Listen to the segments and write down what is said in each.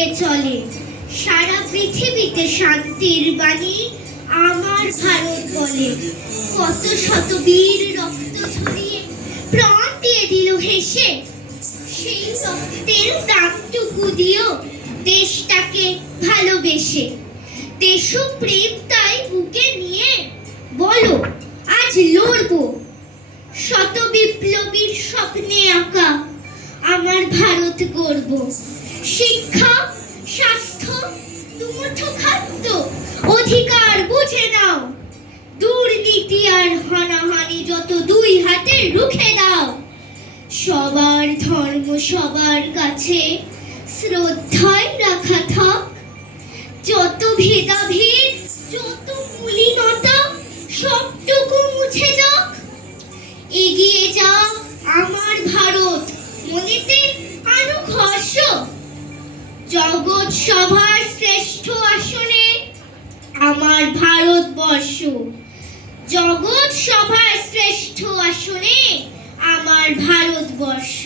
দিয়ে চলে। সারা পৃথিবীতে শান্তির বাণী আমার ভারত বলে। কত শত বীর রক্ত ঝরিয়ে প্রাণ দিয়ে দিল হেসে। সেই রক্তের দাগটুকু দিও দেশটাকে ভালোবেসে। দেশপ্রেম তাই বুকে নিয়ে বলো আজ লড়বো। শত বিপ্লবীর স্বপ্নে আঁকা আমার ভারত গড়ব। শিক্ষা, স্বাস্থ্য, দুমুঠো খাদ্য অধিকার বুঝে নাও। দুর্নীতি আর হানাহানি যত দুই হাতে রুখে দাও। সবার ধর্ম সবার কাছে শ্রদ্ধায় রাখা থাক। যত ভেদাভেদ, যত মলিনতা সবটুকু মুছে যাক। এগিয়ে যাক আমার ভারত, মনেতে আনুক হর্ষ। জগৎ সভার শ্রেষ্ঠ আসনে আমার ভারতবর্ষ। জগৎ সভার শ্রেষ্ঠ আসনে আমার ভারতবর্ষ।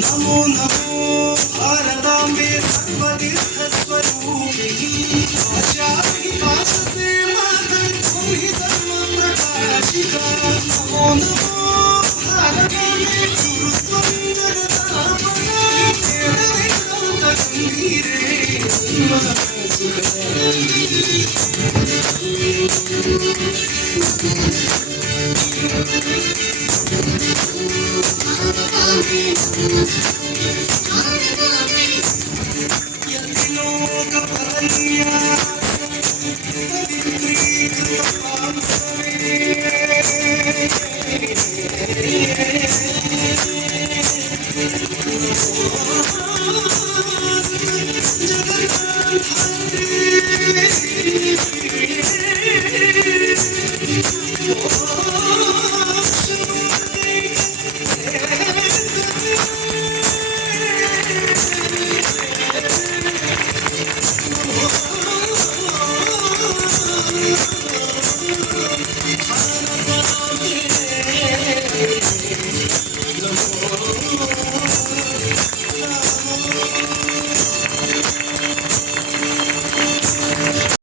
नमो नमो भारतांबे सर्वतीर्थस्वरूपिणी आचार्य पाद से मातंग तुम्हि सर्वप्रकाशिका नमो नमो भारतांबे गुरुत्वं जगदापना वेद वेदांत गंभीरे